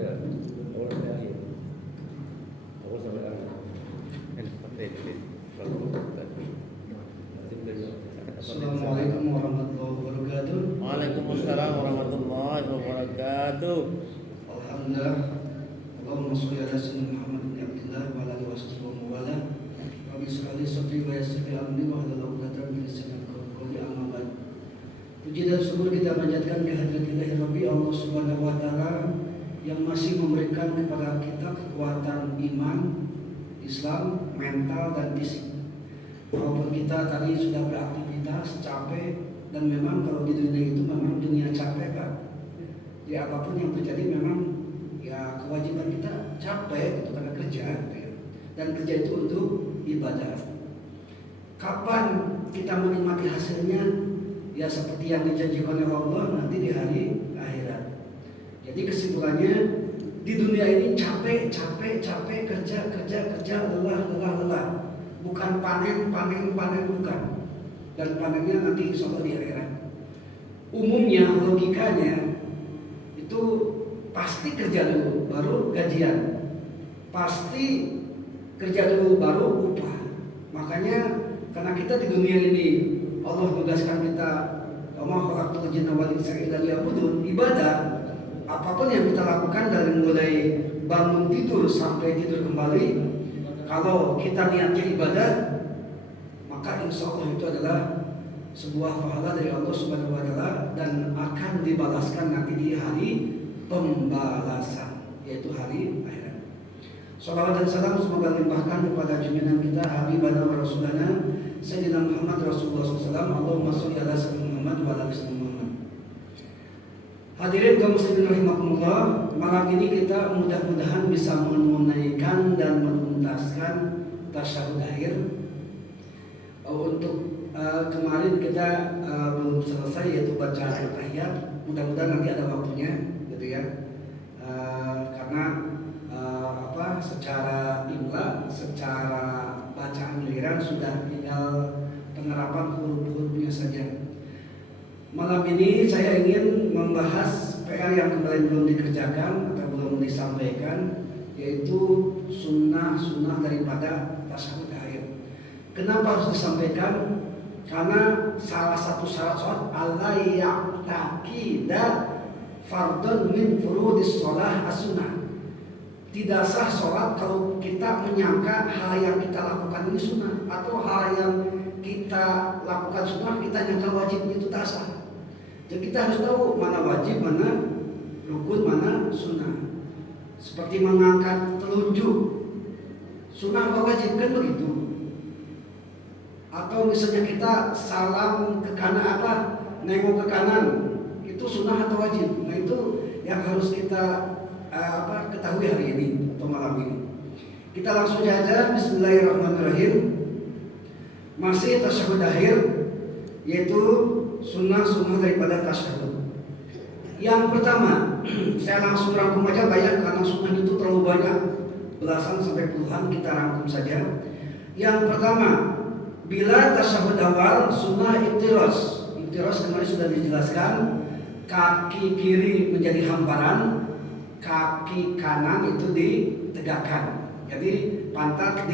Ya, awalnya ya. Awal sampai akhir. Assalamualaikum warahmatullahi wabarakatuh. Waalaikumsalam warahmatullahi wabarakatuh. Alhamdulillah. Allahumma sholli ala sayyidina Muhammad bin Abdullah wa ala alihi washabihi wa mawala. Rabbi shrah li sadri wa yassir li amri wa hlul 'uqdatam min lisani yafqahu qawli. Amma ba'd. Puji dan syukur kita panjatkan kehadirat Ilahi Rabbi Allah Subhanahu wa taala yang masih memberikan kepada kita kekuatan iman, Islam, mental dan fisik. Walaupun kita tadi sudah beraktivitas capek, dan memang kalau di dunia itu memang dunia capek Pak. Jadi apapun yang terjadi memang ya kewajiban kita capek itu karena kerja gitu ya. Dan kerja itu untuk ibadah. Kapan kita menikmati hasilnya? Ya seperti yang dijanjikan oleh Allah nanti di hari akhirat. Jadi kesimpulannya di dunia ini capek kerja lelah. Bukan panen bukan. Dan panennya nanti insya Allah di akhirat. Umumnya logikanya itu pasti kerja dulu baru gajian. Pasti kerja dulu baru upah. Makanya karena kita di dunia ini Allah menugaskan kita wa khalaqtul jinna wal insa illa liya'budun, ibadah. Apapun yang kita lakukan dari mulai bangun tidur sampai tidur kembali, kalau kita niatnya ibadah, maka insya Allah itu adalah sebuah pahala dari Allah Subhanahu wa taala dan akan dibalaskan nanti di hari pembalasan, yaitu hari akhirat. Shalawat dan salam semoga limpahkan kepada junjungan kita Habibana wa Rasulana Sayyidina Muhammad Rasulullah SAW. Allahumma sholli ala sayyidina Muhammad wa ala ali sayyidina Muhammad. Hadirin kaum muslimin rahimakumullah, malam ini kita mudah-mudahan bisa menunaikan dan menuntaskan tasyahud akhir. Untuk kemarin kita belum selesai yaitu baca tahiyat. Mudah-mudahan nanti ada waktunya, gitu ya. Karena secara imla, secara bacaan giliran sudah tinggal penerapan huruf-hurufnya saja. Malam ini saya ingin membahas PR yang kembali belum dikerjakan atau belum disampaikan, yaitu sunnah daripada tasyahud akhir. Kenapa harus disampaikan? Karena salah satu syarat sholat alla ya'taqida fardun min furudis sholah as-sunnah. Tidak sah sholat kalau kita menyangka hal yang kita lakukan ini sunnah, atau hal yang kita lakukan sunnah kita nyangka wajib, itu tak sah. Jadi kita harus tahu mana wajib, mana rukun, mana sunnah. Seperti mengangkat telunjuk, sunnah atau wajib, kan begitu. Atau misalnya kita salam ke kanan, nengok ke kanan, itu sunnah atau wajib. Nah itu yang harus kita ketahui hari ini atau malam ini. Kita langsung saja, bismillahirrahmanirrahim. Masih tasyahud akhir, yaitu sunnah daripada tasyahud. Yang pertama, saya langsung rangkum aja banyak karena sunnah itu terlalu banyak, belasan sampai puluhan, kita rangkum saja. Yang pertama, bila tasyahud awal sunnah iftiras. Iftiras kemarin sudah dijelaskan, kaki kiri menjadi hamparan, kaki kanan itu ditegakkan. Jadi pantat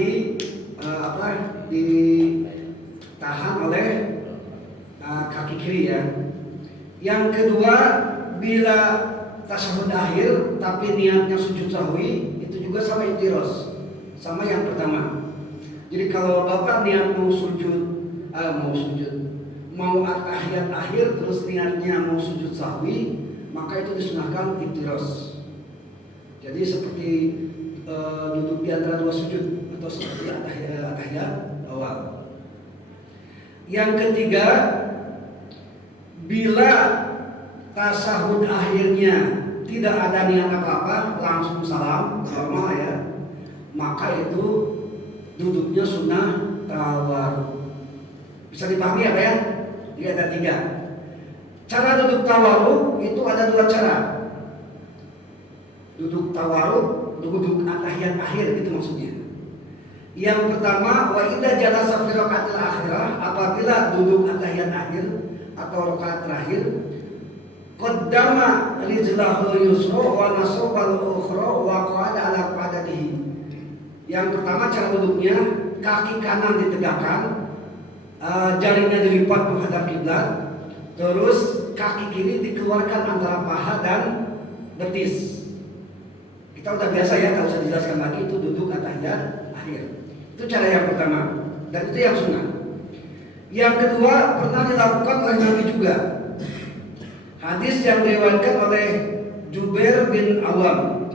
ditahan oleh kaki kiri ya. Yang kedua, bila tasyahud akhir tapi niatnya sujud sahwi, itu juga sama iftiras, sama yang pertama. Jadi kalau Bapak niat mau tahiyat akhir terus niatnya mau sujud sahwi, maka itu disunahkan iftiras. Jadi seperti duduk di antara dua sujud atau seperti tahiyat awal. Yang ketiga, bila tasyahud akhirnya tidak ada niat apa-apa, langsung salam, normal ya, maka itu duduknya sunnah tawarruk. Bisa dipahami apa ya? Dia ada 3. Cara duduk tawarruk itu ada 2 cara. Duduk tawarruk, duduk tahiyat akhir itu maksudnya. Yang pertama, wa idza jalasa fi rakaatil akhirah, apabila duduk tahiyat akhir atau rakaat terakhir, qaddama rijlahu yusra wa nasaba pertama cara duduknya, kaki kanan ditegakkan, jarinya dilipat menghadap kiblat, terus kaki kiri dikeluarkan antara paha dan betis. Kita udah biasa ya, tak usah dijelaskan lagi, itu duduk atahiyat akhir. Itu cara yang pertama, dan itu yang sunnah. Yang kedua pernah dilakukan oleh Nabi juga. Hadis yang diriwayatkan oleh Jubair bin Awam.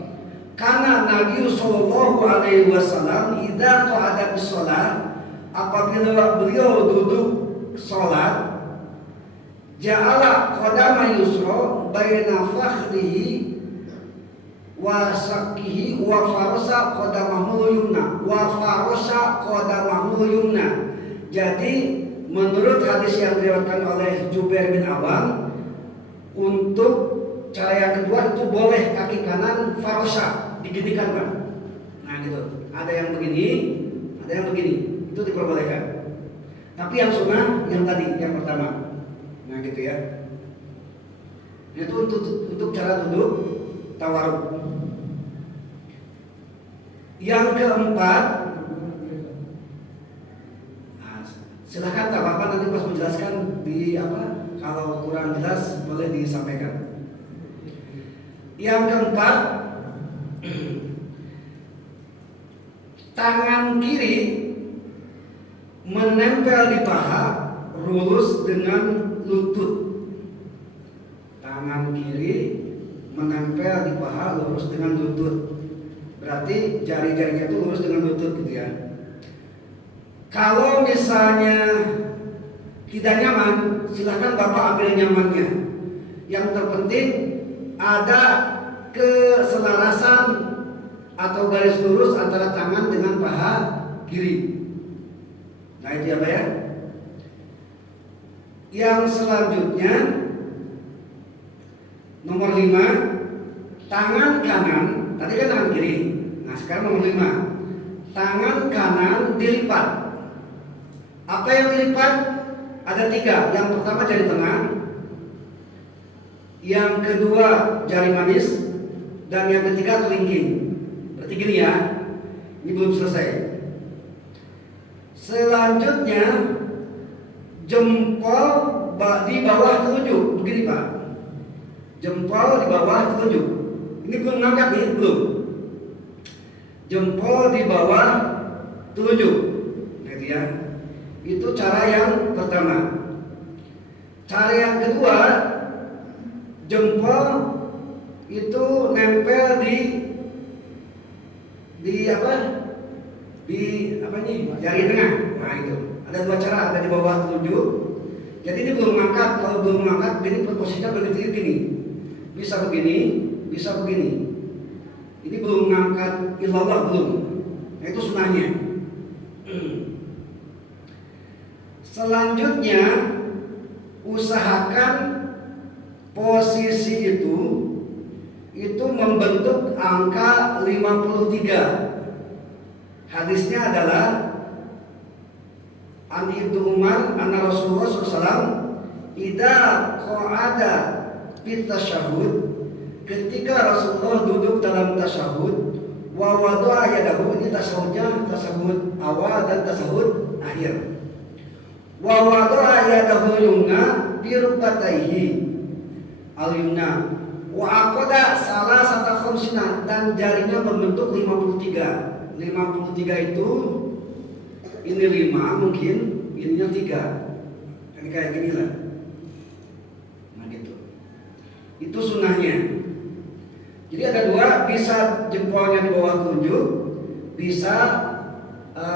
Karena Nabi Shallallahu Alaihi Wasallam idza qa'ada bis shalah, apabila beliau duduk sholat, ja'ala qadama yusra baina fakhrihi wa saqihi wa farasa qadamahu yumna Jadi menurut hadis yang diriwayatkan oleh Jubair bin Awam, untuk cara yang kedua itu boleh kaki kanan farosa diginikan, Pak. Nah gitu. Ada yang begini, ada yang begini. Itu diperbolehkan. Tapi yang sunnah yang tadi, yang pertama. Nah gitu ya. Itu untuk cara duduk tawarruk. Yang keempat, silakan tak apa-apa nanti pas menjelaskan di apa, kalau kurang jelas boleh disampaikan. Yang keempat, tangan kiri menempel di paha lurus dengan lutut. Tangan kiri menempel di paha lurus dengan lutut. Berarti jari-jarinya itu lurus dengan lutut gitu ya. Kalau misalnya tidak nyaman, silahkan Bapak ambil nyamannya. Yang terpenting ada keselarasan atau garis lurus antara tangan dengan paha kiri. Nah itu apa ya? Yang selanjutnya nomor 5, tangan kanan, tadi kan tangan kiri. Nah sekarang nomor 5, tangan kanan dilipat. Apa yang dilipat? Ada 3. Yang pertama jari tengah, yang kedua jari manis, dan yang ketiga kelingking. Berarti gini ya, ini belum selesai. Selanjutnya jempol di bawah telunjuk, begini Pak. Jempol di bawah telunjuk. Ini belum ngangkat nih, belum. Jempol di bawah telunjuk, gitu ya. Itu cara yang pertama. Cara yang kedua, jempol itu nempel di apa? Di apa nih? Jari tengah. Nah itu. Ada 2 cara, ada di bawah telunjuk. Jadi ini belum mengangkat. Kalau belum mengangkat, ini posisinya begitu gini. Bisa begini, bisa begini. Ini belum mengangkat ilallah belum. Nah, itu sunnahnya. Selanjutnya usahakan posisi itu membentuk angka 53. Hadisnya adalah An Ibnu Umar anna Rasulullah SAW idza qa'ada fit tasyahhud, ketika Rasulullah duduk dalam tasyahud, wa wada'a yadahu, ini tasyahudnya tasyahud awal dan tasyahud akhir. Wa wada'a yadahu yumna bi rukbatayhi al-yumna wa aqada salasata khamsina, dan jarinya membentuk 53. 53 itu ini 5 mungkin, ininya 3. Jadi kayak gini lah. Nah gitu. Itu sunnahnya. Jadi ada 2, bisa jempolnya di bawah telunjuk, bisa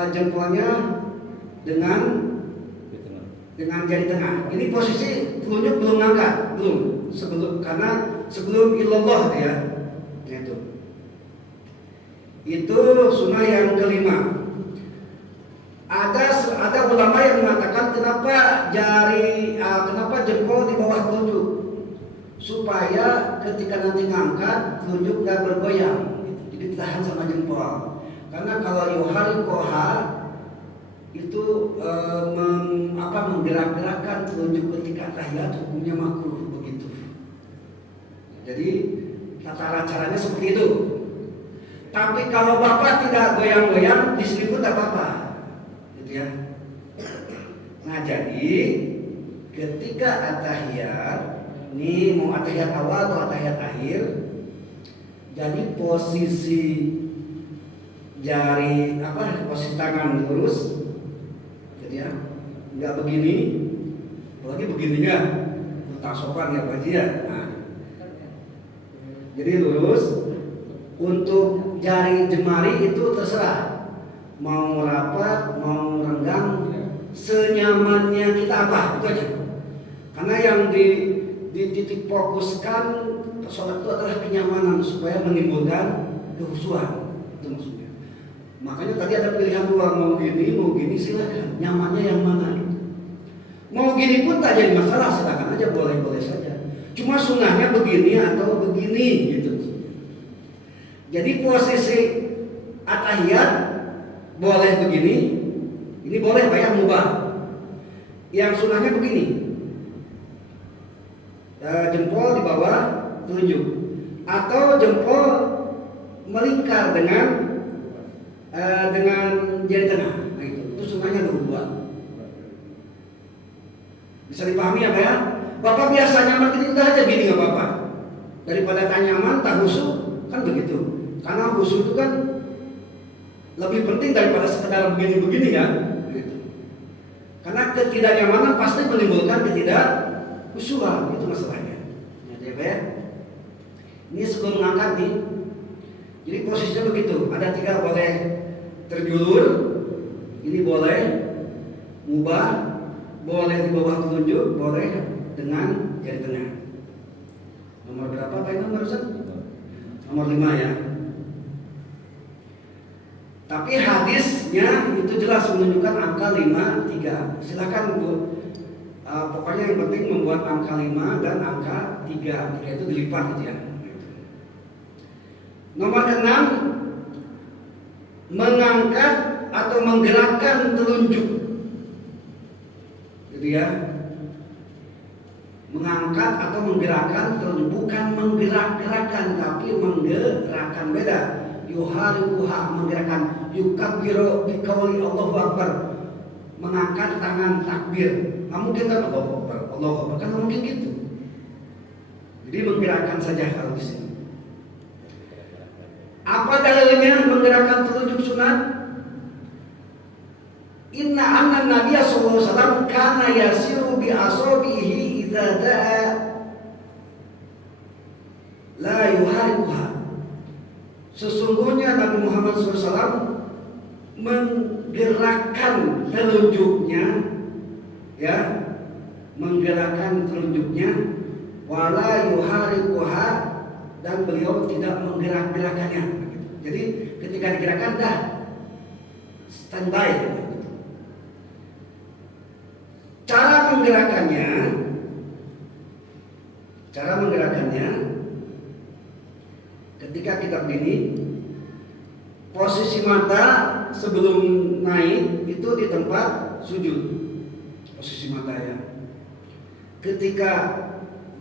jempolnya dengan jari tengah. Ini posisi telunjuk belum ngangkat, belum. Sebelum ilallah ya. Itu sunnah yang kelima. Ada ulama yang mengatakan kenapa jempol di bawah telunjuk, supaya ketika nanti ngangkat telunjuk gak bergoyang, jadi ditahan sama jempol. Karena kalau yuhari koha itu menggerak-gerakkan telunjuk ketika tahiyat, hukumnya makruh begitu. Jadi tata caranya seperti itu. Tapi kalau bapak tidak goyang-goyang, di sini pun tidak apa-apa, gitu ya. Nah jadi ketika atahiyat, ini mau atahiyat awal atau atahiyat akhir, jadi posisi jari posisi tangan lurus, gitu ya, nggak begini, apalagi begini ya, tak sopan ya Pak Haji ya. Nah, jadi lurus. Untuk jari jemari itu terserah, mau rapat, mau renggang, senyamannya kita apa, itu aja. Karena yang titik fokuskan sholat itu adalah kenyamanan supaya menimbulkan kehusuan, itu maksudnya. Makanya tadi ada pilihan dua, mau gini silakan, nyamannya yang mana. Mau gini pun tak jadi masalah, silakan aja, boleh saja. Cuma sunnahnya begini atau begini gitu. Jadi posisi atahiyat boleh begini, ini boleh bayar mubah. Yang sunnahnya begini, jempol di bawah telunjuk, atau jempol melingkar dengan jari tengah. Nah itu sunnahnya dua. Bisa dipahami ya Pak ya? Bapak biasa nyaman gitu udah aja gini nggak apa-apa. Daripada tak nyaman, tak khusyuk, kan begitu. Karena khusyuk itu kan lebih penting daripada sekedar begini-begini ya. Gitu. Karena ketidaknyamanan pasti menimbulkan ketidakkhusyuan, itu masalahnya. Ya, ini sebelum mengangkat nih. Jadi posisinya begitu. Ada 3, boleh terjulur, ini boleh mubah, boleh di bawah telunjuk, boleh dengan jari tengah. Nomor berapa Pak itu barusan? Nomor 5 ya. Tapi hadisnya itu jelas menunjukkan angka 5, 3. Silakan Bu. Pokoknya yang penting membuat angka 5 dan angka 3. 3 itu dilipat gitu ya. Nomor 6, mengangkat atau menggerakkan telunjuk. Gitu ya. Mengangkat atau menggerakkan telunjuk, bukan menggerak-gerakan tapi menggerakkan, beda. Yuharibuha, menggerakkan, yukabbiru biqauli Allahu Akbar, mengangkat tangan takbir. Nggak mungkin kan Allahu Akbar, kan nggak mungkin gitu. Jadi menggerakkan saja kalau di sini. Apa dalilnya menggerakkan telunjuk sunat? Inna anna Nabiya sallallahu alaihi wasallam kana yasiru bi asabihi idza da'a la yuharibuha. Sesungguhnya Nabi Muhammad SAW menggerakkan telunjuknya, ya, menggerakkan telunjuknya, wala yuharikuha, dan beliau tidak menggerak-gerakannya. Jadi ketika digerakkan dah standby. Cara menggerakkannya, ketika kita begini, posisi mata sebelum naik itu di tempat sujud, posisi mata ya. Ketika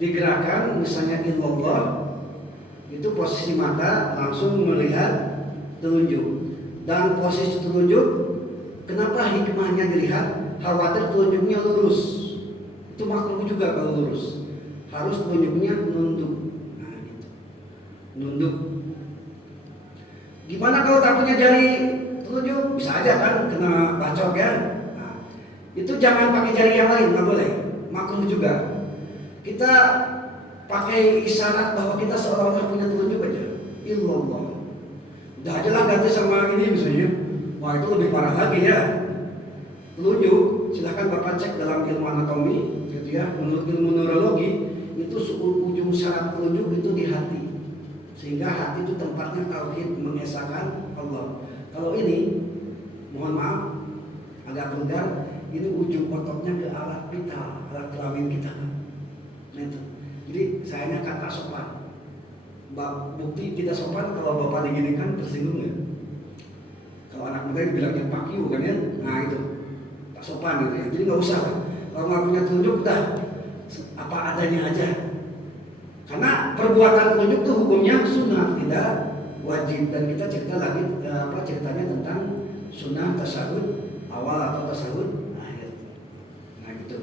digerakkan, misalnya illallah, itu posisi mata langsung melihat telunjuk. Dan posisi telunjuk, kenapa hikmahnya dilihat? Khawatir telunjuknya lurus. Itu makruh juga kalau lurus. Harus telunjuknya nunduk. Nah, gitu. Nunduk. Gimana kalau tak punya jari telunjuk? Bisa aja kan kena bacok ya. Nah, itu jangan pakai jari yang lain, nggak boleh. Makruh juga. Kita pakai isyarat bahwa kita seolah-olah punya telunjuk aja. Illallah. Udah aja lah ganti sama ini misalnya. Wah itu lebih parah lagi ya. Telunjuk, silahkan Bapak cek dalam ilmu anatomi, gitu ya. Menurut ilmu neurologi, itu ujung syarat telunjuk itu di hati. Sehingga hati itu tempatnya tauhid, mengesahkan Allah. Kalau ini, mohon maaf, agak vulgar, ini ujung ototnya ke alat vital, alat kelamin kita. Nah itu. Jadi sayangnya kata sopan. Bukti kita sopan kalau Bapak diginikan tersinggung ya. Kalau anak muda bilangnya pak you kan ya. Nah itu tak sopan gitu ya. Jadi nggak usah. Kalau nggak punya telunjuk dah apa adanya aja. Karena perbuatan telunjuk itu hukumnya sunnah, tidak wajib, dan kita cerita lagi ceritanya tentang sunnah tasyahud awal atau tasyahud akhir. Nah gitu.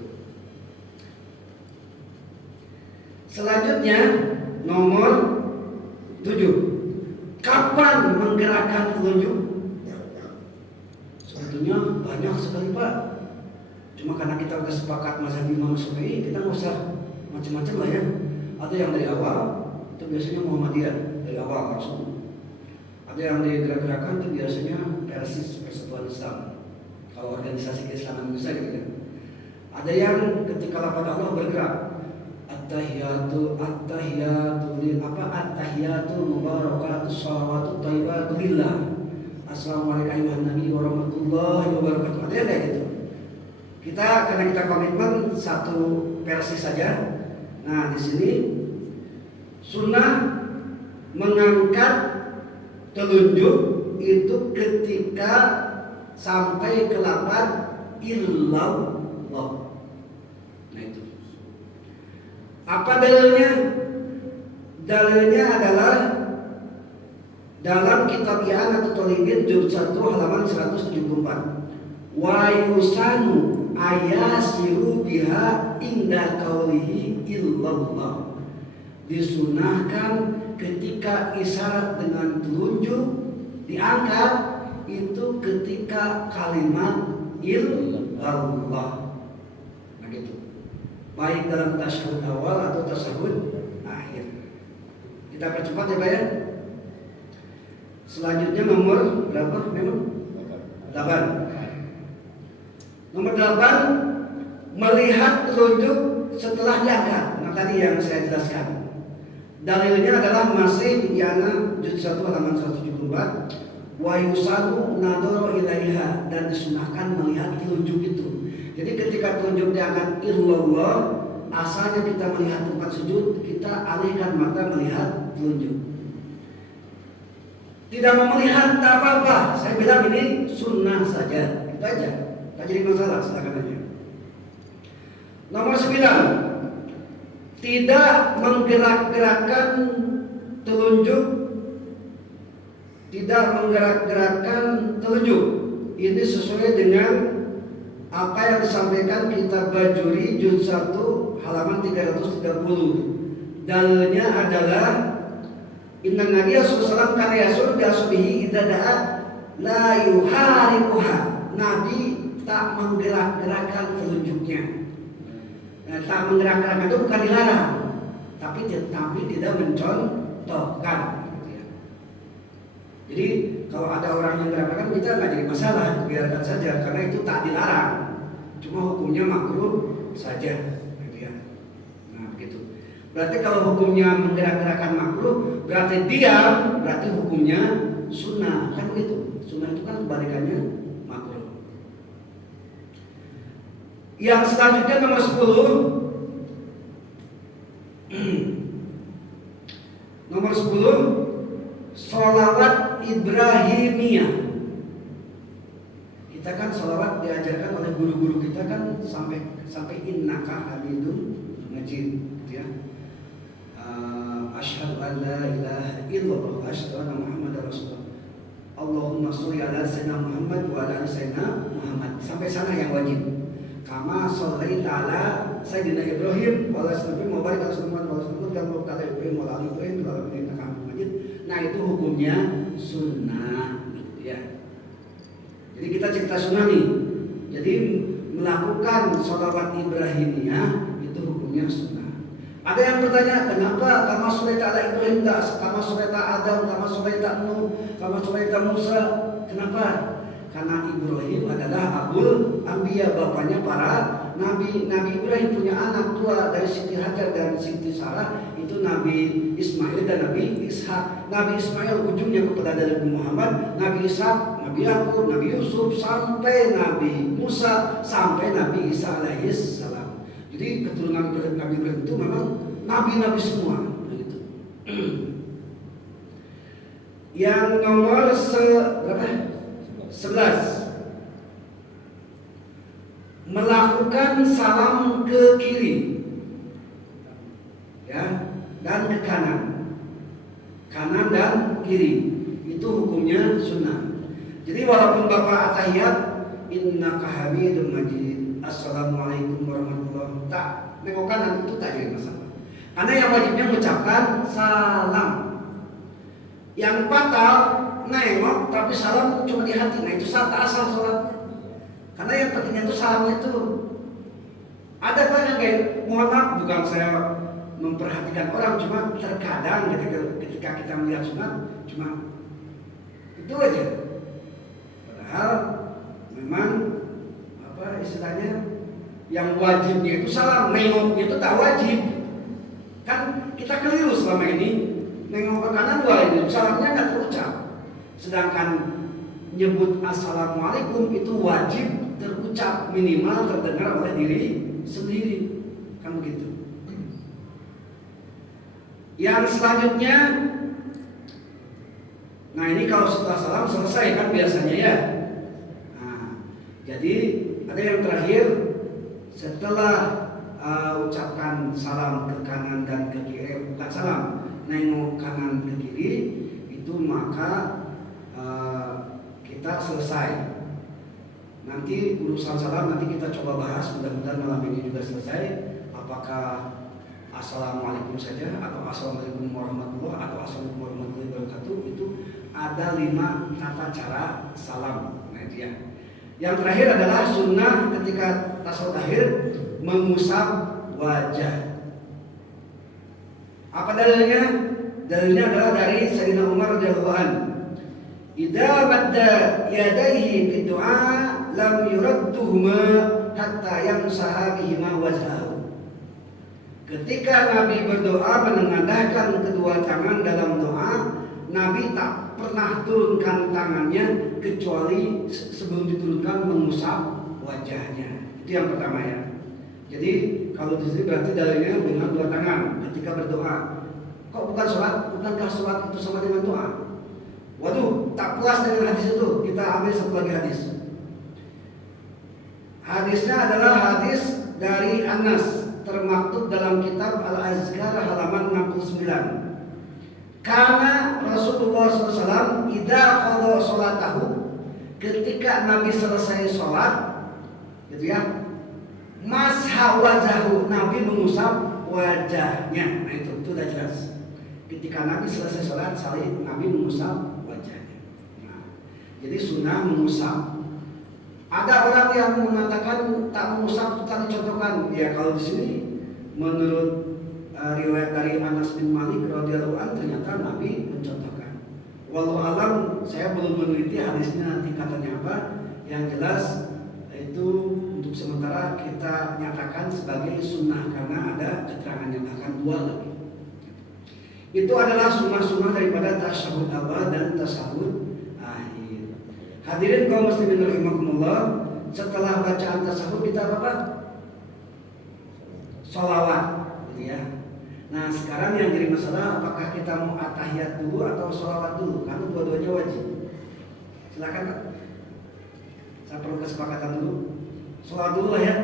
Selanjutnya nomor 7. Kapan menggerakkan telunjuk? Sebetulnya banyak sekali Pak. Cuma karena kita udah sepakat mazhab Imam Syafi'i, kita nggak usah macam-macam lah ya. Ada yang dari awal, itu biasanya Muhammadiyah dari awal langsung. Ada yang digerak-gerakan itu biasanya Persis, Persatuan Islam. Kalau organisasi keislaman bisa gitu ya. Ada yang ketika lafaz Allah bergerak, At-tahiyatu mubarakatuh shalawatu thayyibatu lillah. Assalamualaikum ayuhan nabi warahmatullahi wabarakatuh. Ada yang kayak gitu. Karena kita komitmen satu versi saja. Nah, di sini sunnah mengangkat telunjuk itu ketika sampai ke lafaz illallah. Nah itu. Apa dalilnya? Dalilnya adalah dalam kitab I'anatul Talibin juz 1 halaman 174. Wa yusanu ayasiru biha inda qaulihi illallah. Disunahkan ketika isyarat dengan telunjuk diangkat itu ketika kalimat illallah. Nah gitu. Baik dalam tasyahud awal atau tasyahud akhir. Kita percepat ya Pak ya. Selanjutnya nomor berapa memang? 8. Nomor 8, melihat telunjuk setelah diangkat. Nah tadi yang saya jelaskan. Dalilnya adalah masih di I'anah juz 1 halaman 174. Wa yusanu nadhara ilaiha, dan disunahkan melihat telunjuk itu. Jadi ketika telunjuk diangkat illallah, asalnya kita melihat tempat sujud, kita alihkan mata melihat telunjuk. Tidak mau melihat tak apa-apa. Saya bilang ini sunnah saja. Itu aja. Tak jadi masalah, silakan aja. Nomor 9. Tidak menggerak-gerakkan telunjuk. Tidak menggerak-gerakkan telunjuk. Ini sesuai dengan apa yang disampaikan kitab Bajuri juz 1 halaman 330. Dalilnya adalah Inna Nabi sallallahu kana yasul bi asbihi idza da'a la yuharibuha. Nabi tak menggerak-gerakkan telunjuknya. Nah, tak menggerak-gerakkan itu bukan dilarang, tapi tidak mencontohkan. Jadi kalau ada orang yang gerak-gerakkan kita nggak jadi masalah, biarkan saja karena itu tak dilarang. Cuma hukumnya makruh saja. Nah begitu. Berarti kalau hukumnya menggerak-gerakkan makruh, berarti diam, berarti hukumnya sunnah, kan begitu. Sunnah itu kan kebalikannya makruh. Yang selanjutnya nomor 10. Nomor 10, sholawat Ibrahimiyah. Kita kan sholawat diajarkan oleh guru-guru kita kan sampai innaka hamidun majid, gitu ya. Asyhadu an la ilaha illallah wa asyhadu anna Muhammadar Rasulullah. Allahumma sholli ala sayyidina Muhammad wa ala ali sayyidina Muhammad. Sampai sana yang wajib. Kama shollaita ala sayyidina Ibrahim wa ala sayyidina Muhammad wa ala sayyidina Muhammad kama kata Ibrahim wa ala Ibrahim wa ala innaka hamidun majid. Nah itu hukumnya sunnah, ya. Jadi kita cerita sunnah nih. Jadi melakukan sholawat Ibrahimiyah itu hukumnya sunnah. Ada yang bertanya, kenapa kama sholaita ala Ibrahim enggak, kama sholaita Adam, kama sholaita Nuh, kama sholaita Musa? Kenapa? Karena Ibrahim adalah abul anbiya, bapaknya para nabi. Nabi Ibrahim punya anak tua dari Siti Hajar dan Siti Sarah, itu Nabi Ismail dan Nabi Ishak. Nabi Ismail ujungnya kepada Nabi Muhammad, Nabi Ishak, Nabi Yakub, Nabi Yusuf, sampai Nabi Musa, sampai Nabi Isa alaihissalam. Jadi keturunan Nabi Ibrahim itu memang nabi-nabi semua. Begitu. Yang nomor 11, melakukan salam ke kiri, ya, dan ke kanan dan kiri. Jadi walaupun Bapak atahiyat, innaka hamidun majid, assalamualaikum warahmatullahi wabarakatuh, tak nengok kanan itu tak jadi masalah. Karena yang wajibnya mengucapkan salam. Yang fatal nengok tapi salam cuma di hati, nah itu tak asal sholatnya. Karena yang pentingnya itu salamnya itu. Ada kan yang kayak, mohon maaf, bukan saya memperhatikan orang, cuma terkadang ketika kita melihat sunat cuma itu aja. Padahal memang apa istilahnya yang wajibnya itu salam, nengoknya itu tak wajib. Kan kita keliru selama ini, nengok ke kanan wajib, salamnya nggak terucap. Sedangkan nyebut assalamualaikum itu wajib terucap, minimal terdengar oleh diri sendiri, kan begitu. Yang selanjutnya, nah ini kalau setelah salam selesai kan biasanya ya. Nah, jadi ada yang terakhir setelah ucapkan salam ke kanan dan ke kiri, bukan salam, nengok kanan ke kiri, itu maka kita selesai. Nanti urusan salam nanti kita coba bahas, mudah-mudahan malam ini juga selesai. Apakah assalamualaikum saja atau assalamualaikum warahmatullahi atau assalamualaikum warahmatullahi wabarakatuh, itu ada 5 tata cara salam. Nah dia. Yang terakhir adalah sunnah ketika tasawuf akhir mengusap wajah. Apa dalilnya? Dalilnya adalah dari Sayyidina Umar radhiyallahu anhu. Idza madda yadayhi fi du'a lam yuradduhuma hatta yamsaha bihima wajhahu. Ketika Nabi berdoa menengadahkan kedua tangan dalam doa, Nabi tak pernah turunkan tangannya kecuali sebelum diturunkan mengusap wajahnya. Itu yang pertama ya. Jadi kalau di sini berarti dalilnya dengan 2 tangan ketika berdoa. Kok bukan sholat? Bukankah sholat itu sama dengan doa? Waduh, tak puas dengan hadis itu, kita ambil satu lagi hadis. Hadisnya adalah hadis dari Anas, termaktub dalam kitab Al-Azkar halaman 69. Karena Rasulullah SAW idza qada sholatahu, ketika Nabi selesai sholat, gitu ya, masha wajahu, Nabi mengusap wajahnya. Nah itu sudah jelas. Ketika Nabi selesai sholat, Nabi mengusap wajahnya. Nah, jadi sunnah mengusap. Ada orang yang mengatakan tak mengusap itu tak dicontohkan. Ya kalau di sini menurut riwayat dari Anas bin Malik radhiyallahu anhu ternyata Nabi mencontohkan. Wallahu alam, saya belum meneliti hadisnya tingkatannya apa. Yang jelas itu untuk sementara kita nyatakan sebagai sunnah karena ada keterangan yang akan 2 lagi. Itu adalah sunnah-sunnah daripada tasyahud awal dan tasyahud akhir. Hadirin kaum muslimin rahimakumullah, setelah bacaan tasyahud kita apa? Sholawat, gitu ya. Nah sekarang yang jadi masalah apakah kita mau atahiyat dulu atau sholawat dulu? Karena dua-duanya wajib. Silakan Pak. Saya perlu kesepakatan dulu. Sholawat dulu lah ya.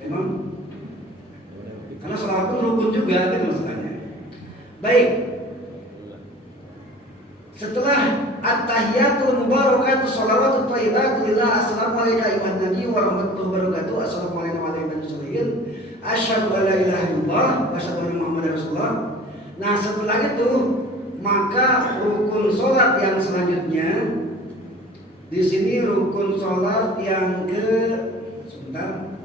Emang? Karena sholawat itu rukun juga gitu maksudnya. Baik. Setelah at-tahiyatul mubarakatuh shalawatut thayyibatu lillah, assalamualaikum ayuhan nabi wa rahmatullahi wabarakatuh, assalamualaikum warahmatullahi wabarakatuh, asyhadu an la ilaha illallah wa asyhadu anna muhammadar rasulullah. Nah, setelah itu maka rukun salat yang selanjutnya di sini rukun salat yang ke sebentar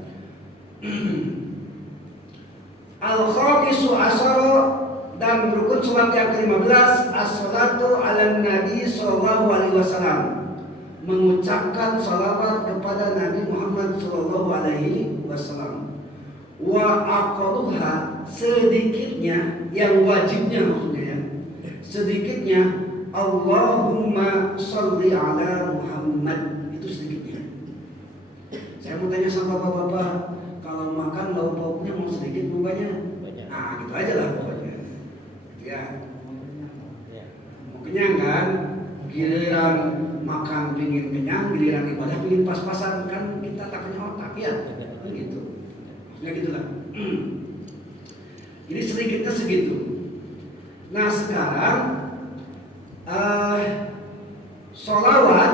al-khamisu asyara, dan rukun salat yang ke-15 as-salatu ala nabi sallallahu alaihi wasallam, mengucapkan salawat kepada Nabi Muhammad sallallahu alaihi wasallam. Wa aqalluha, sedikitnya yang wajibnya maksudnya ya, sedikitnya Allahumma sholli ala Muhammad, itu sedikitnya. Saya mau tanya sama bapak-bapak, kalau makan lauk pauknya mau sedikit mau banyak? Nah gitu aja lah pokoknya. Ya, mau kenyang kan? Giliran makan pingin kenyang, giliran ibadah pingin pas-pasan, kan kita tak punya otak ya, gitu. Maksudnya gitulah. Jadi sedikitnya segitu. Nah sekarang sholawat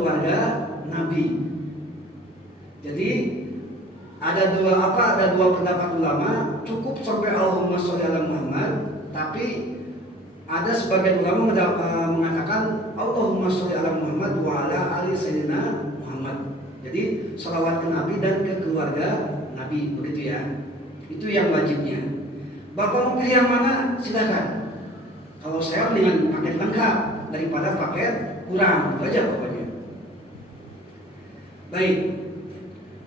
keluarga Nabi. Jadi ada dua pendapat ulama, cukup sampai Allahumma sholli ala Muhammad, tapi ada sebagian ulama mengatakan Allahumma sholli ala Muhammad wa ala ali sayyidina Muhammad. Jadi salawat ke Nabi dan ke keluarga Nabi, begitu ya. Itu yang wajibnya. Bapak mau pilih yang mana? Silakan. Kalau saya mendingan paket lengkap daripada paket kurang, itu aja pokoknya. Baik.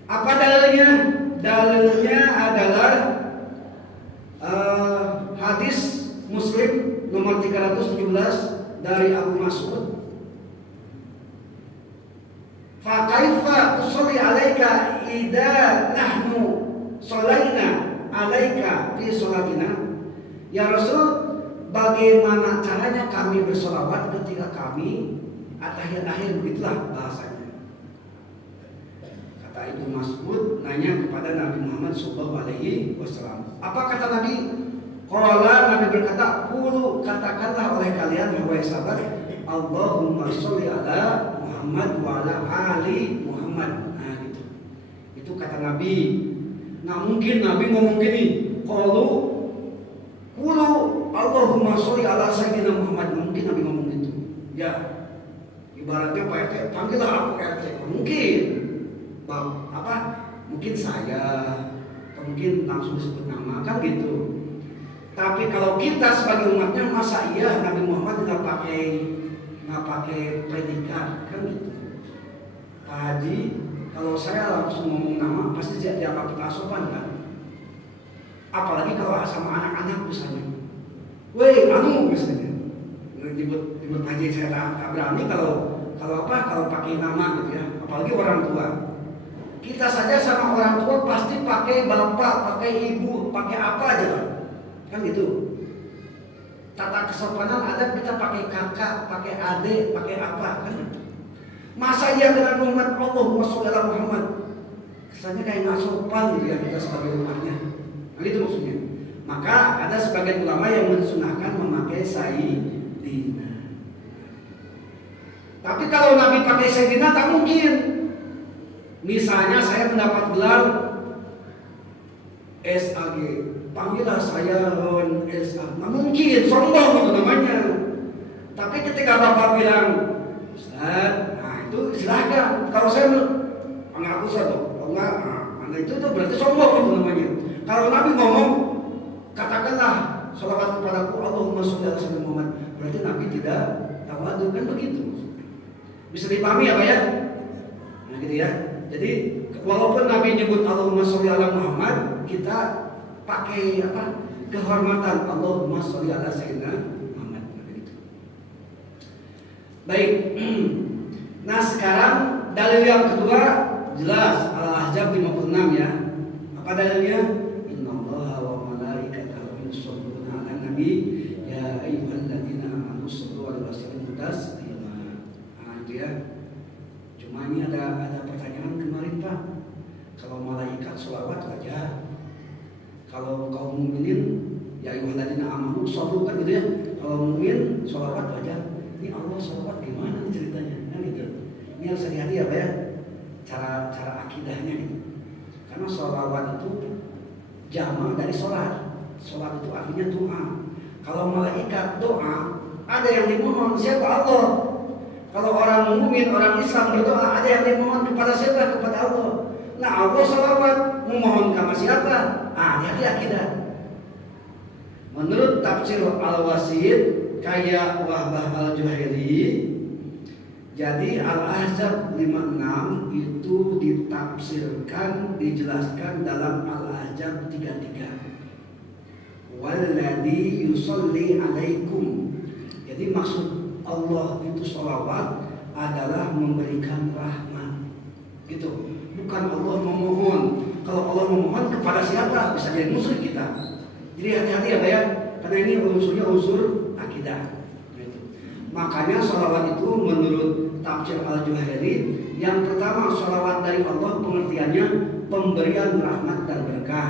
Apa dalilnya? Dalilnya adalah hadis Muslim nomor 317 dari Abu Mas'ud. Fa kaifa tusalli alaika idza nahnu shalaina alaika fi sholatina? Ya Rasul, bagaimana caranya kami bersolawat ketika kami at-tahiyat-akhir, begitulah bahasanya. Kata Ibnu Mas'ud nanya kepada Nabi Muhammad sallallahu alaihi wasallam. Apa kata Nabi? Qala, Nabi berkata, "Qulu, katakanlah oleh kalian wahai sahabat, Allahumma sholli ala Muhammad wa ala ali Muhammad." Nah gitu. Itu kata Nabi. Nah mungkin Nabi ngomong gini, "Qulu Allahumma sholli ala sayyidina Muhammad." Mungkin Nabi ngomong gitu. Ya. Ibaratnya Pak RT, panggillah aku RT. Mungkin. Bang, mungkin saya, atau mungkin langsung disebut nama, kan gitu. Tapi kalau kita sebagai umatnya, masa iya Nabi Muhammad nggak pakai predikat, kan gitu. Pak Haji, kalau saya langsung ngomong nama, pasti dia dianggap tidak sopan kan. Apalagi kalau sama anak-anak misalnya, weh anu misalnya, nyebut Haji, saya tak berani kalau pakai nama gitu ya, apalagi orang tua. Kita saja sama orang tua pasti pakai bapak, pakai ibu, pakai apa aja kan gitu. Tata kesopanan ada, kita pakai kakak, pakai adik, pakai apa kan. Masa iya dengan Muhammad, Allahumma sholli ala Muhammad, kesannya kayak nggak sopan gitu ya kita sebagai umatnya. Nah itu maksudnya. Maka ada sebagian ulama yang mensunahkan memakai sayyidina. Tapi kalau Nabi pakai sayyidina tak mungkin. Misalnya saya mendapat gelar SAG, panggillah saya Ron SA. Nah mungkin, sombong itu namanya. Tapi ketika Bapak bilang Ustaz, nah itu silakan. Kalau saya mengaku satu, kalau enggak, nah itu berarti sombong itu namanya. Kalau Nabi ngomong, katakanlah sholawat kepadaku Allahumma sholli ala sayyidina Muhammad, berarti Nabi tidak tawadu, kan begitu. Bisa dipahami ya Pak ya? Nah gitu ya. Jadi walaupun Nabi nyebut Allahumma sholli ala Muhammad, kita pakai kehormatan Allahumma sholli ala sayyidina Muhammad. Begitu. Baik. Nah sekarang dalil yang kedua jelas Al-Ahzab 56 ya. Apa dalilnya? Innallaha wa malaikatahu yusholluna 'alan nabi ya ayyuhalladzina amanu shollu 'alaihi wa sallimu taslima. Nah itu ya. Cuma ini ada pertanyaan kemarin Pak. Kalau malaikat sholawat wajar. Kalau kaum mukminin ya ayyuhalladzina amanu shollu kan gitu ya. Kalau mukmin sholawat wajar. Ini Allah sholawat gimana nih ceritanya? Kan gitu. Ini harus hati-hati ya Pak ya. Cara akidahnya gitu. Karena sholawat itu jamak dari sholat. Sholat itu artinya doa. Kalau malaikat doa, ada yang dimohon siapa? Allah. Kalau orang mukmin, orang Islam berdoa, ada yang dimohon kepada siapa? Kepada Allah. Nah Allah sholawat, memohon kepada siapa? Hati-hati akidah. Menurut tafsir Al-Wasid kayak Wahbah Al-Juhaili, jadi Al-Ahzab 56 itu ditafsirkan, dijelaskan dalam Al-Ahzab 33. Walladzi yusolli alaikum. Jadi maksud Allah itu sholawat adalah memberikan rahmat, gitu. Bukan Allah memohon. Kalau Allah memohon kepada siapa? Bisa jadi musuh kita. Jadi hati-hati ya Pak ya, karena ini unsurnya unsur akidah. Gitu. Makanya sholawat itu menurut tafsir Al-Juhaili, yang pertama sholawat dari Allah pengertiannya pemberian rahmat dan berkah.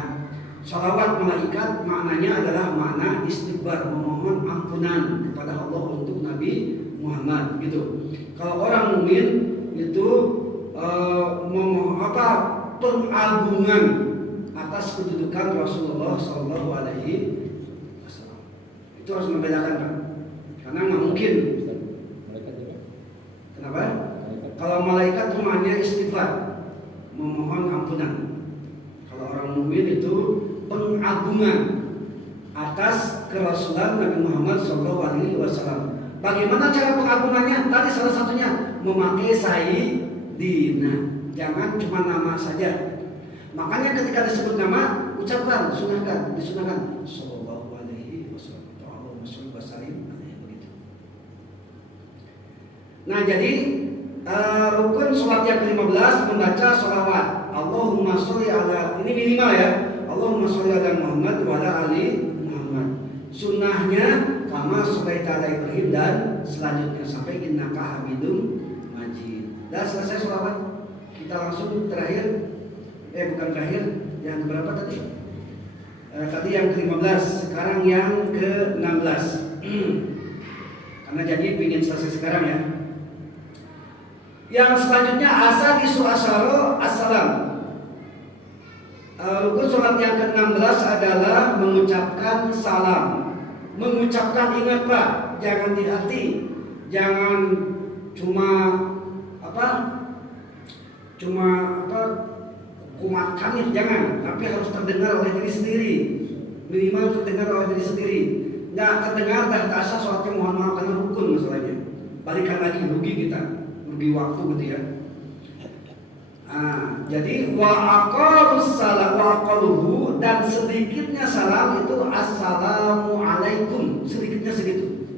Sholawat malaikat maknanya adalah makna istighfar, memohon ampunan kepada Allah untuk Nabi Muhammad gitu. Kalau orang mukmin itu pengagungan atas kedudukan Rasulullah Shallallahu Alaihi Wasallam. Itu harus membedakan, Pak. Karena nggak mungkin. Malaikat juga. Kenapa? Malaikat. Kalau malaikat rumahnya istighfar, memohon ampunan. Kalau orang mukmin itu pengagungan atas kerasulan Nabi Muhammad SAW. Bagaimana cara pengagungannya? Tadi salah satunya memakai sayyidina. Jangan cuma nama saja. Makanya ketika disebut nama, ucapkan, disunahkan. Sallallahu alaihi wasallam. Allahumma sholli wa sallim alaihi begitu. Nah, jadi rukun sholat yang ke-15 membaca sholawat. Allahumma sholli ala, ini minimal ya. Allahumma sholli ala Muhammad wa ala ali Muhammad. Sunnahnya kama sholaita ala Ibrahim, dan selanjutnya sampai innaka hamidum majid. Dan selesai sholawat, kita langsung terakhir, bukan terakhir, yang berapa tadi? Tadi yang ke-15, sekarang yang ke-16. Karena jadi ingin selesai sekarang ya. Yang selanjutnya asadisu asyara assalam. Rukun sholat yang ke-16 adalah mengucapkan salam. Mengucapkan, ingat Pak, jangan di hati, jangan cuma kumatkan, jangan, tapi harus terdengar oleh diri sendiri. Minimal terdengar oleh diri sendiri. Nggak terdengar dah terasa sholatnya, mohon maaf, karena rukun masalahnya. Balikan lagi, rugi kita, rugi waktu gitu ya. Jadi wa aqalus salam wa aqaluhu, dan sedikitnya salam itu assalamu alaikum, sedikitnya segitu.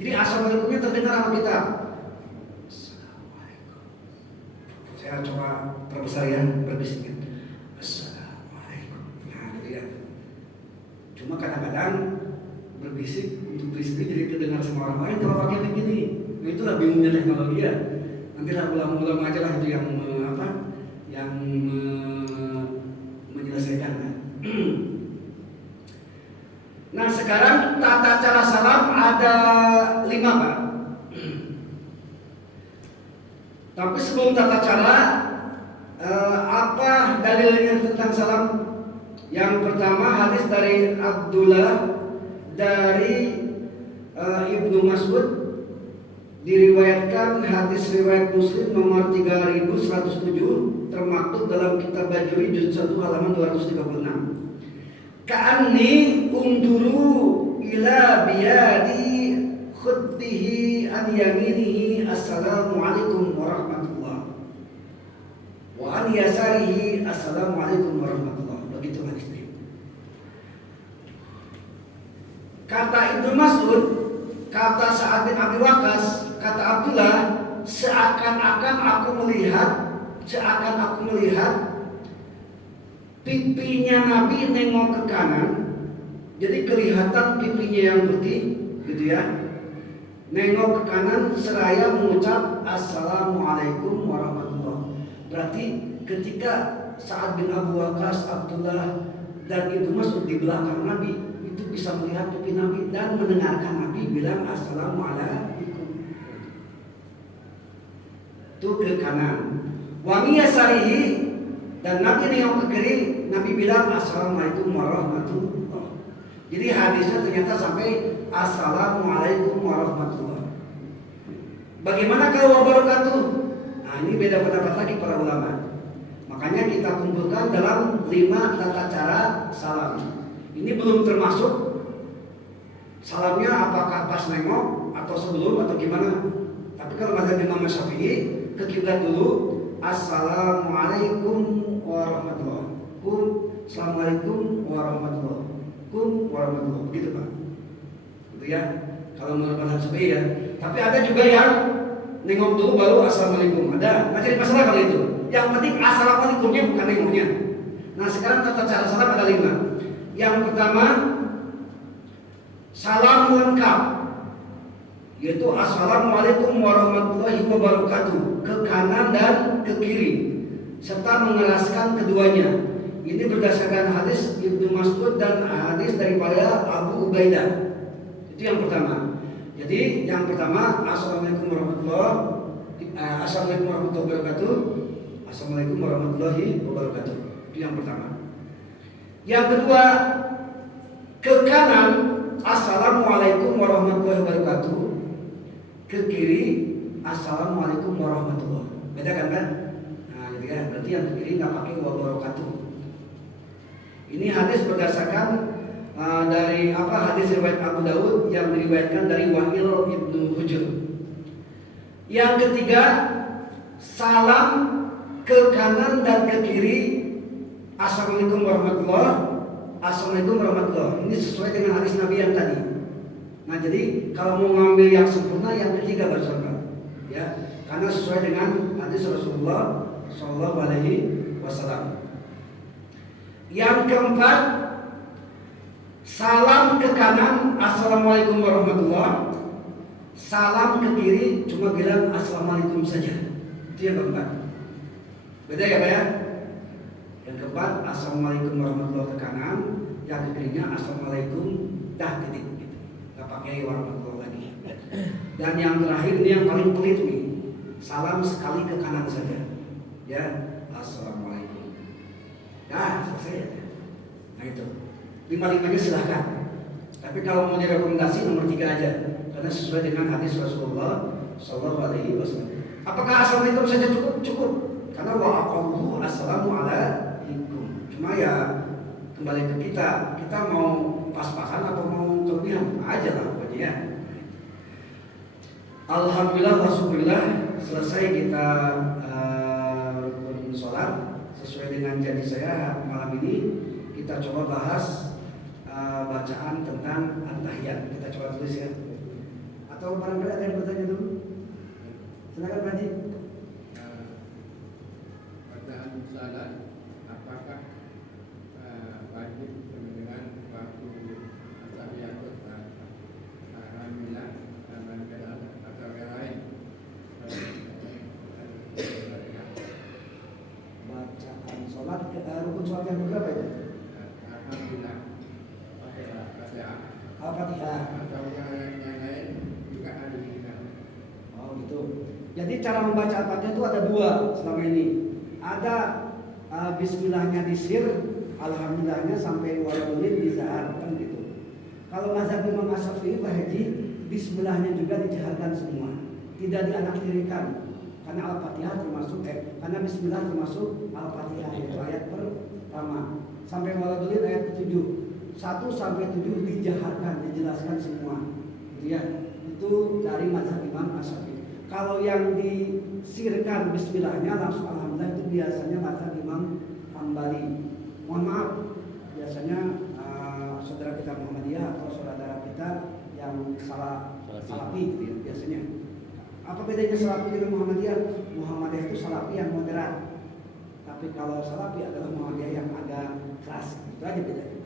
Jadi assalamualaikumnya terdengar sama kita. Assalamualaikum. Saya coba perbesar ya, berbisiknya. Assalamualaikum. Nah, gitu ya. Cuma kadang-kadang berbisik untuk diri sendiri jadi terdengar sama orang lain kalau pakai begini. Nah, itulah bingungnya teknologi ya. Nantilah ulama-ulama aja lah itu yang menyelesaikan. Nah, sekarang tata cara salam ada 5, Pak. Tapi sebelum tata cara, apa dalilnya tentang salam? Yang pertama hadis dari Abdullah dari Ibnu Mas'ud, diriwayatkan hadis riwayat Muslim nomor 3107, termaktub dalam kitab Bajuri juz 1 halaman 236. Ka'anni unduru ila biyadi khutbihi an yaminihi assalamualaikum warahmatullah wa an yasarihi assalamualaikum warahmatullah. Begitu hadisnya. Kata Ibnu Mas'ud, kata Sa'ad bin Abi Waqqas, kata Abdullah, seakan-akan aku melihat pipinya Nabi nengok ke kanan, jadi kelihatan pipinya yang putih, gitu ya. Nengok ke kanan seraya mengucap assalamualaikum warahmatullah. Berarti ketika Sa'ad bin Abi Waqqas, Abdullah dan Ibnu Mas'ud di belakang Nabi, itu bisa melihat pipi Nabi dan mendengarkan Nabi bilang assalamualaikum. Itu ke kanan. Wa miyasarihi, dan Nabi nengok ke kiri, Nabi bilang assalamualaikum warahmatullah. Jadi hadisnya ternyata sampai assalamualaikum warahmatullah. Bagaimana kalau wabarakatuh? Nah, ini beda pendapat lagi para ulama. Makanya kita kumpulkan dalam 5 tata cara salam. Ini belum termasuk salamnya apakah pas nengok atau sebelum atau gimana. Tapi kalau mazhab Imam Syafi'i, ke kiblat dulu, assalamualaikum warahmatullah. Assalamualaikum warahmatullah. Warahmatullah. Begitu Pak. Gitu ya. Kalau menurut mazhab Syafi'i ya. Tapi ada juga yang nengok dulu baru assalamualaikum. Ada. Nggak jadi masalah kalau itu. Yang penting assalamualaikumnya bukan nengoknya. Nah, sekarang tata cara salam ada 5. Yang pertama, salam lengkap, yaitu assalamualaikum warahmatullahi wabarakatuh, ke kanan dan ke kiri, serta mengeraskan keduanya. Ini berdasarkan hadis Ibnu Mas'ud dan hadis daripada Abu Ubaidah. Itu yang pertama. Jadi yang pertama assalamualaikum warahmatullahi, Assalamualaikum warahmatullahi wabarakatuh. Assalamualaikum warahmatullahi wabarakatuh. Itu yang pertama. Yang kedua, ke kanan Assalamualaikum warahmatullahi wabarakatuh. Ke kiri Assalamualaikum warahmatullahi. Beda kan? Nah, gitu kan? Berarti yang ke kiri nggak pakai wabarakatuh. Ini hadis berdasarkan dari hadis riwayat Abu Daud yang diriwayatkan dari Wa'il ibnu Hujr. Yang ketiga, salam ke kanan dan ke kiri Assalamualaikum warahmatullahi. Assalamualaikum warahmatullahi. Ini sesuai dengan hadis Nabi yang tadi. Nah, jadi kalau mau ngambil yang sempurna, yang ketiga baru sempurna. Ya, karena sesuai dengan hadis Rasulullah Shallallahu Alaihi Wasallam. Yang keempat, salam ke kanan Assalamualaikum warahmatullahi. Salam ke kiri cuma bilang Assalamualaikum saja. Itu yang keempat. Beda ya Pak ya? Yang keempat Assalamualaikum warahmatullahi ke kanan, yang ke kirinya Assalamualaikum dah titik gitu. Gak pakai warahmatullahi lagi. Dan yang terakhir ini yang paling pelit nih. Salam sekali ke kanan saja. Ya, Assalamualaikum. Nah, selesai ya. Nah itu. 5-5-nya silahkan. Tapi kalau mau direkomendasi nomor 3 aja, karena sesuai dengan hadis Rasulullah Shallallahu Alaihi Wasallam. Apakah Assalamualaikum saja cukup? Cukup. Karena wa'aqallahu assalamualaikum. Cuma ya kembali ke kita mau pas-pasan atau mau kelebihan aja lah pokoknya ya. Alhamdulillah wasyukurillah, selesai kita rukun sholat sesuai dengan janji saya malam ini. Kita coba bahas bacaan tentang at-tahiyat. Kita coba tulis ya. Atau barangkali ada yang bertanya dulu? Silakan Pak Haji. Bacaan salat apakah wajib dengan waktu at-tahiyatut alhamdulillah atau yang lain? Bacaan sholat rukun sholat yang berapa itu? Alhamdulillah. Al-Fatihah. Atau yang lain juga ada di dalam. Oh gitu. Jadi cara membaca Al-Fatihah itu ada 2 selama ini. Ada bismillahnya di sir, alhamdulillahnya sampai waladulin di zahar kan gitu. Kalau mazhab Imam Asy-Syafi'i Pak Haji, bismillahnya juga dijaharkan semua, tidak dianaktirikan. Karena Al-Fatihah termasuk karena bismillah termasuk Al-Fatihah, itu ayat pertama. Sampai waladulin ayat ke-7. 1 sampai 7 dijaharkan, dijelaskan semua. Ya, itu dari mazhab Imam Asy-Syafi'i. Kalau yang disirkan bismillahnya langsung alhamdulillah itu biasanya mazhab Imam Hambali. Mohon maaf, biasanya saudara kita Muhammadiyah atau saudara kita yang salafi gitu ya, biasanya. Apa bedanya salafi dengan Muhammadiyah? Muhammadiyah itu salafi yang moderat. Tapi kalau salafi adalah Muhammadiyah yang agak keras. Itu aja bedanya.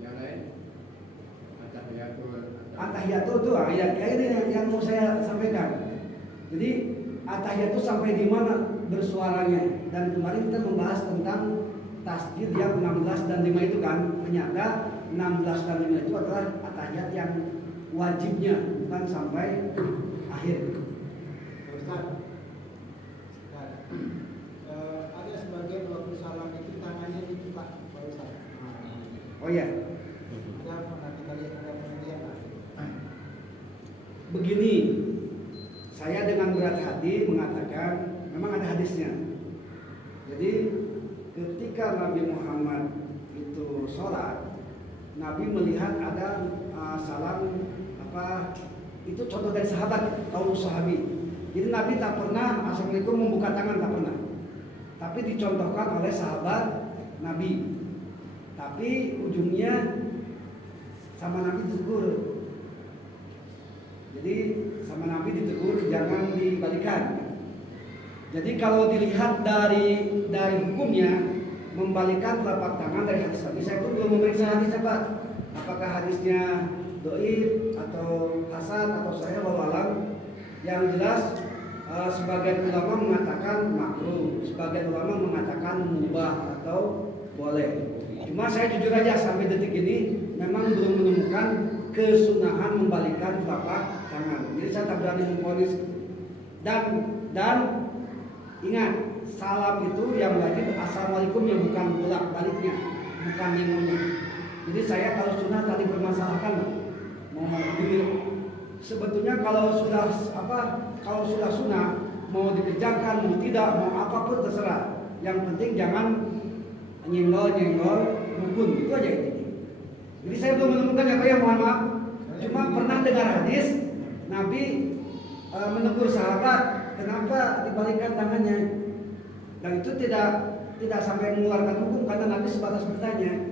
Yang lain At-tahiyatul itu ayat ini yang mau saya sampaikan. Jadi at-tahiyatul sampai di mana bersuaranya, dan kemarin kita membahas tentang tasjid yang 16 dan 5 itu kan. Ternyata 16 dan 5 itu adalah at-tahiyat yang wajibnya, bukan sampai akhir. Ustaz, ada sebagian waktu salam itu tangannya dibuka, Pak Ustaz. Oh iya. Ada pernah kita lihat ada penelitian Pak. Begini, saya dengan berat hati mengatakan memang ada hadisnya. Jadi ketika Nabi Muhammad itu sholat, Nabi melihat ada salam itu contoh dari sahabat, kaum sahabi. Jadi Nabi tak pernah assalamualaikum membuka tangan, tak pernah. Tapi dicontohkan oleh sahabat Nabi. Tapi ujungnya sama Nabi ditegur. Jadi sama Nabi ditegur jangan dibalikan. Jadi kalau dilihat dari hukumnya, membalikan telapak tangan dari hadis Nabi, saya pun belum memeriksa hadisnya Pak. Apakah hadisnya dhaif atau hasan atau sahih, wallahu alam. Yang jelas sebagian ulama mengatakan makruh, sebagian ulama mengatakan mubah atau boleh. Cuma saya jujur aja sampai detik ini memang belum menemukan kesunahan membalikkan telapak tangan. Jadi saya tak berani memvonis. Dan Dan ingat, salam itu yang wajib assalamualaikum, yang bukan bolak baliknya, bukan nyengonya. Jadi saya kalau sunnah tadi bermasalahkan, mau sebetulnya kalau sudah sunnah, mau dikerjakan, mau tidak, mau apapun terserah. Yang penting jangan nyenggol rukun, itu aja intinya. Jadi saya belum menemukan apa ya, mohon maaf. Cuma pernah dengar hadis Nabi menegur sahabat, kenapa dibalikkan tangannya? Dan itu tidak sampai mengeluarkan hukum karena Nabi sebatas bertanya.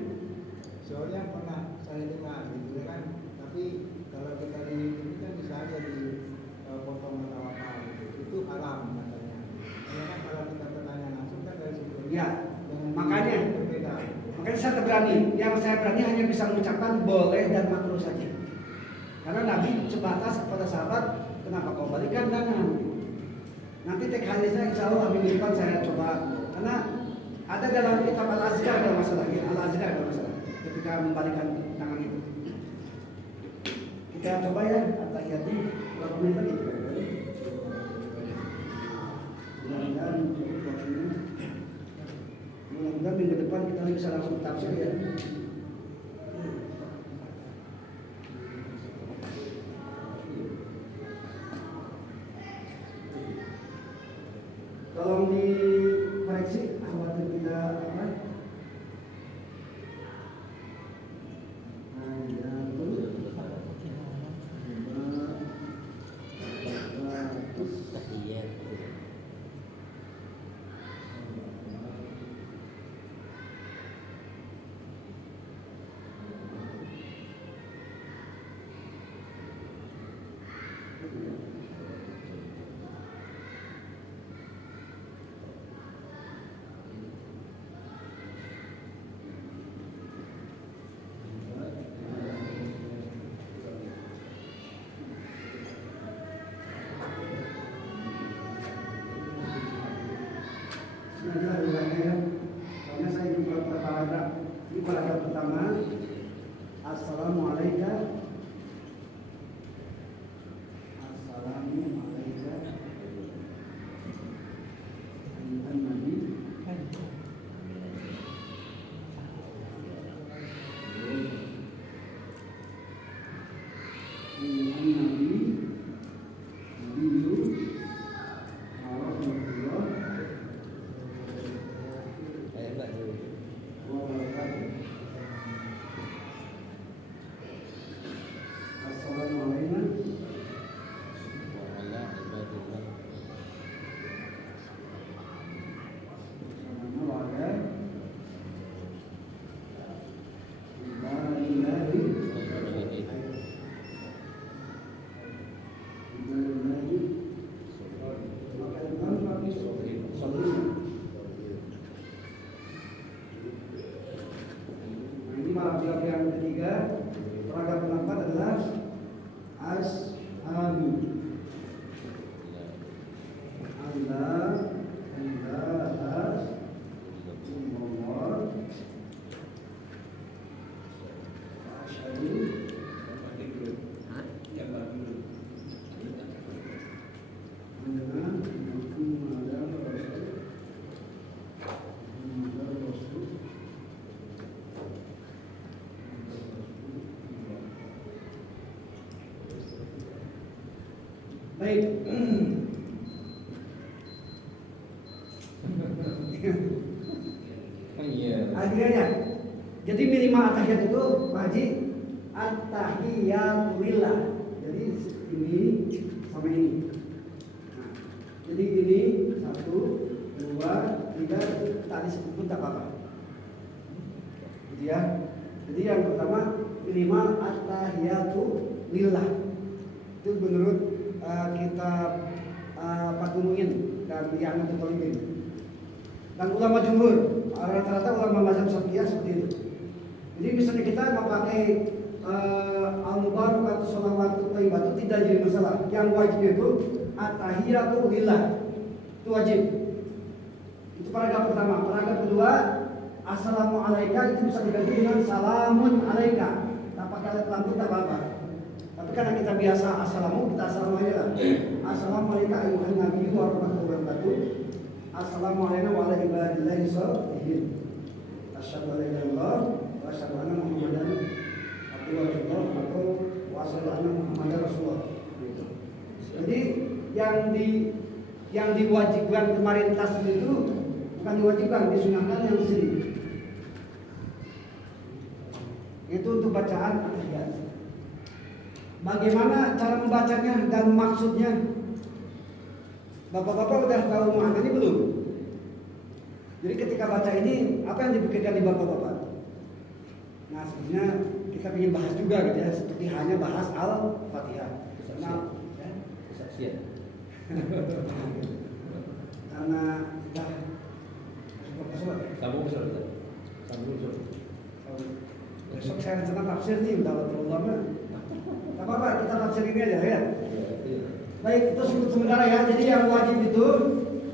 Soalnya pernah saya dengar gitu kan, tapi kalau kita di ini kan bisa aja potong atau apa gitu, itu haram katanya. Karena kan kalau kita bertanya langsung kan dari situ. Ya, Dengan makanya berbeda. saya berani. Yang saya berani hanya bisa mengucapkan boleh dan makruh saja. Karena Nabi sebatas kepada sahabat, kenapa kau balikan tangan? Nanti teks hadisnya insya Allah minggu depan saya coba. Karena ada dalam kitab Al-Azkar ada masalah, ya, Al-Azkar ada masalah ketika membalikan tangan itu. Kita coba ya, at-tahiyatu berapa menit lagi? Mudah-mudahan cukup waktunya. Mudah-mudahan minggu depan kita bisa langsung tafsir ya. Tolong dikoreksi, khawatir tidak apa. Karena saya jumpa paragraf. Ini paragraf pertama. Assalamualaikum. Ayuhan Nabi. Ayuhan Nabi. Nabiyu. Warahmatullah. Assalamualaikum. Ini paragraf yang ketiga. Paragraf keempat adalah ashabi. Allah baik. Akhirnya, jadi minimal at-tahiyat itu Pak Haji, at-tahiyatu lillah. Jadi ini sama ini. Nah, jadi ini 1, 2, 3 tadi sebut tak apa-apa. Gitu ya. Jadi yang pertama minimal at-tahiyatu lillah. Itu menurut kitab Fatumuin dan Ya'natul Talibin. Dan ulama jumhur, rata-rata ulama mazhab Syafi'iyah seperti itu. Jadi misalnya kita mau pakai al-mubarak atau sholawat thayyibah itu tidak jadi masalah. Yang wajibnya itu at-tahiyatu lillah. Itu wajib. Itu paragraf pertama. Paragraf kedua, assalamualaikum itu bisa diganti dengan salamun alaika. Tak pakai alat lampu tak apa-apa. Tapi Tapi karena kita biasa assalamu, kita assalamu aja. Assalamualaikum ayuhan nabi wa rahmatullahi wabarakatuh. Assalamualaikum wa ala ibadillahi sholihin. Asyhadu an la ilaha illallah wa asyhadu anna Muhammadan abduhu wa rasuluh wa asyhadu anna Muhammadan rasulullah. Gitu. Jadi yang diwajibkan kemarin tasbih itu bukan diwajibkan, disunahkan yang sini. Itu untuk bacaan at-tahiyat. Bagaimana cara membacanya dan maksudnya? Bapak-bapak udah tahu maknanya belum? Jadi ketika baca ini, apa yang dipikirkan di bapak-bapak? Nah sebenarnya kita ingin bahas juga gitu ya, seperti hanya bahas Al-Fatihah. Nah, Kesaksian. karena dah Kamu besar besar. Kamu besar. besok saya rencana tafsir nih udah lama. Tak apa-apa, kita tafsir ini aja ya. Baik, itu sementara ya. Jadi yang wajib itu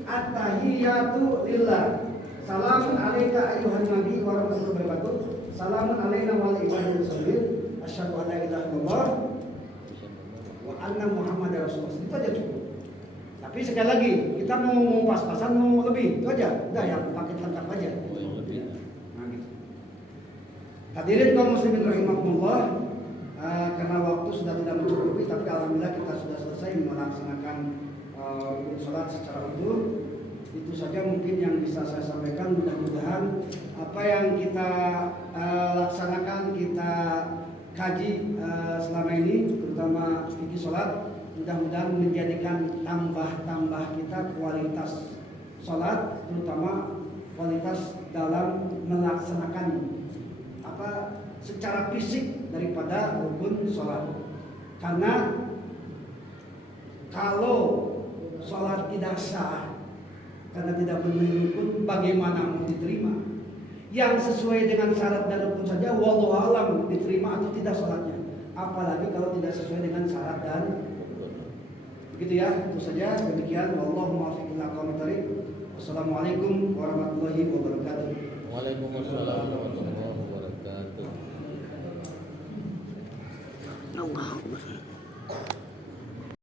at-tahiyatu lillah. Salamun alaika ayuhan nabi wa rahmatullahi wabarakatuh. Salamun alaina wa ala ibadil salihin. Asyhadu an la ilaha illallah wa anna Muhammadar rasulullah. Itu aja cukup. Tapi sekali lagi, kita mau pas-pasan mau lebih, itu aja. Udah yang paket lengkap aja. Nah, gitu. Hadirin kaum muslimin rahimakumullah, karena waktu sudah tidak mencukupi, tapi alhamdulillah kita sudah selesai melaksanakan sholat secara utuh. Itu saja mungkin yang bisa saya sampaikan. Mudah-mudahan apa yang kita laksanakan, kita kaji selama ini, terutama fikih sholat, mudah-mudahan menjadikan tambah kita kualitas sholat, terutama kualitas dalam melaksanakan secara fisik daripada rukun sholat. Karena kalau sholat tidak sah karena tidak memenuhi rukun, bagaimana mau diterima? Yang sesuai dengan syarat dan rukun saja wallahu alam diterima atau tidak sholatnya, apalagi kalau tidak sesuai dengan syarat dan begitu ya. Itu saja, demikian. Wallahu muwaffiq ila aqwamit thoriq. Wassalamualaikum warahmatullahi wabarakatuh. Waalaikumsalam warahmatullahi wabarakatuh. Allahumma